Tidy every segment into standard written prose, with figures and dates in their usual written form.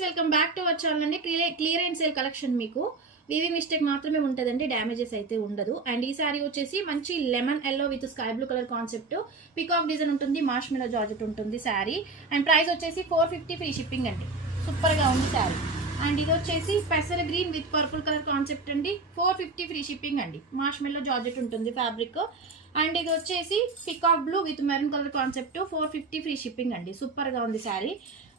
Friends, welcome back to our channel అండి. Clear and sale collection. మీకు weaving mistake మాత్రమే ఉంటుందండి, డ్యామేజెస్ అయితే ఉండదు. అండ్ ఈ సారీ వచ్చేసి మంచి lemon yellow with sky blue colour concept, peacock design ఉంటుంది, మార్ష్మెలో జార్జెట్ ఉంటుంది శారీ. అండ్ ప్రైస్ వచ్చేసి 450 ఫ్రీ షిప్పింగ్ అండి. సూపర్ గా ఉంది శారీ. అండ్ ఇది వచ్చేసి పెసర green with purple colour concept అండి, 450 ఫ్రీ షిప్పింగ్ అండి. మార్ష్మెలో జార్జెట్ ఉంటుంది ఫ్యాబ్రిక్. అండ్ ఇది వచ్చేసి peacock blue with maroon colour concept, 450 free shipping అండి. సూపర్ గా ఉంది శారీ.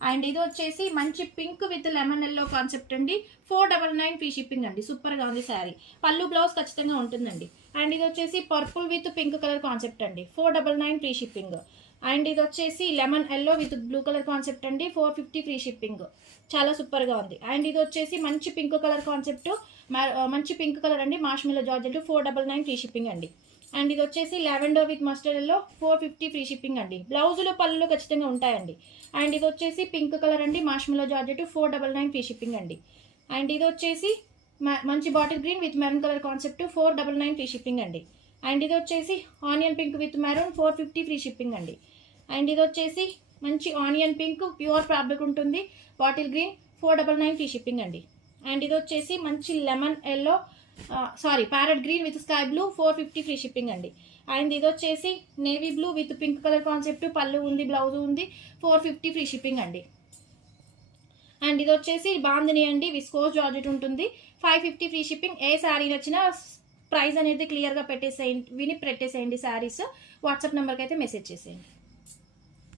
అండ్ ఇది వచ్చేసి మంచి pink with lemon yellow concept అండి, 499 ఫ్రీ షిప్పింగ్ అండి. సూపర్ గా ఉంది శారీ. పళ్ళు బ్లౌజ్ ఖచ్చితంగా ఉంటుందండి. అండ్ ఇది వచ్చేసి purple with pink colour concept అండి, 499 ఫ్రీ షిప్పింగ్. అండ్ ఇది వచ్చేసి lemon yellow with blue colour concept అండి, 450 ఫ్రీ షిప్పింగ్. చాలా సూపర్ గా ఉంది. అండ్ ఇది వచ్చేసి మంచి పింక్ కలర్ కాన్సెప్ట్, మంచి పింక్ కలర్ అండి, మార్ష్మెలో జార్జెట్, 499 ఫ్రీ షిప్పింగ్ అండి. అండ్ ఇది వచ్చేసి lavender with mustard yellow, 450 free shipping అండి. బ్లౌజులు పళ్ళు ఖచ్చితంగా ఉంటాయండి. అండ్ ఇది వచ్చేసి పింక్ కలర్ అండి, మార్ష్మెలో జార్జెట్, 499 ఫ్రీ షిప్పింగ్ అండి. అండ్ ఇది వచ్చేసి మంచి bottle green with maroon colour concept, 499 free shipping అండి. అండ్ ఇది వచ్చేసి onion pink with maroon, 450 free shipping అండి. అండ్ ఇది వచ్చేసి మంచి ఆనియన్ పింక్ ప్యూర్ ఫ్యాబ్రిక్ ఉంటుంది, బాటిల్ గ్రీన్, 499 ఫ్రీ షిప్పింగ్ అండి. అండ్ ఇది వచ్చేసి మంచి lemon yellow parrot green with sky blue, 450 free shipping అండి. అండ్ ఇది వచ్చేసి navy blue with pink colour concept, పళ్ళు ఉంది, బ్లౌజ్ ఉంది, 450 ఫ్రీ షిప్పింగ్ అండి. అండ్ ఇది వచ్చేసి బాందిని అండి, విస్కోస్ జార్జెట్ ఉంటుంది, 550 ఫ్రీ షిప్పింగ్. ఏ శారీ నచ్చినా ప్రైస్ అనేది క్లియర్గా పెట్టేసేయండి, పెట్టేసేయండి శారీస్. వాట్సాప్ నెంబర్కి అయితే మెసేజ్ చేసేయండి.